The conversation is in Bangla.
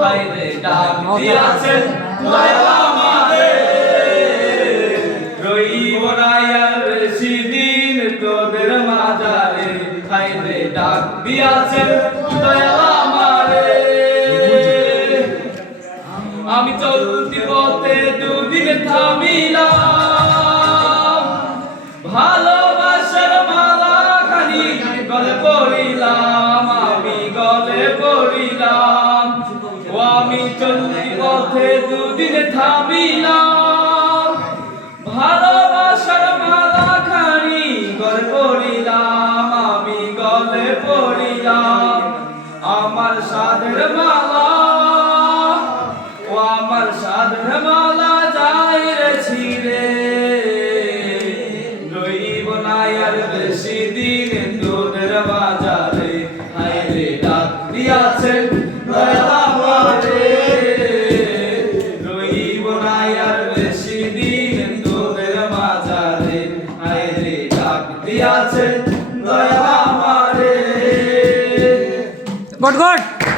হাইরে ডাক দিয়াছেন আমাদের রইব মাজারে ডাক দয়াল আমারে আমি চলতি পথে দুদিন থামিলাম চলতি পথে দুদিন থামিলাম। ভালোবাসার মালা খানি গলে পড়িলাম, আমি গলে পড়িলাম। আমার সাধের মালা, ও আমার সাধের মালা যাই রে ছিড়ে। রইব না আর বেশি দিন দিয়াছেন দয়া আমারে। Goat goat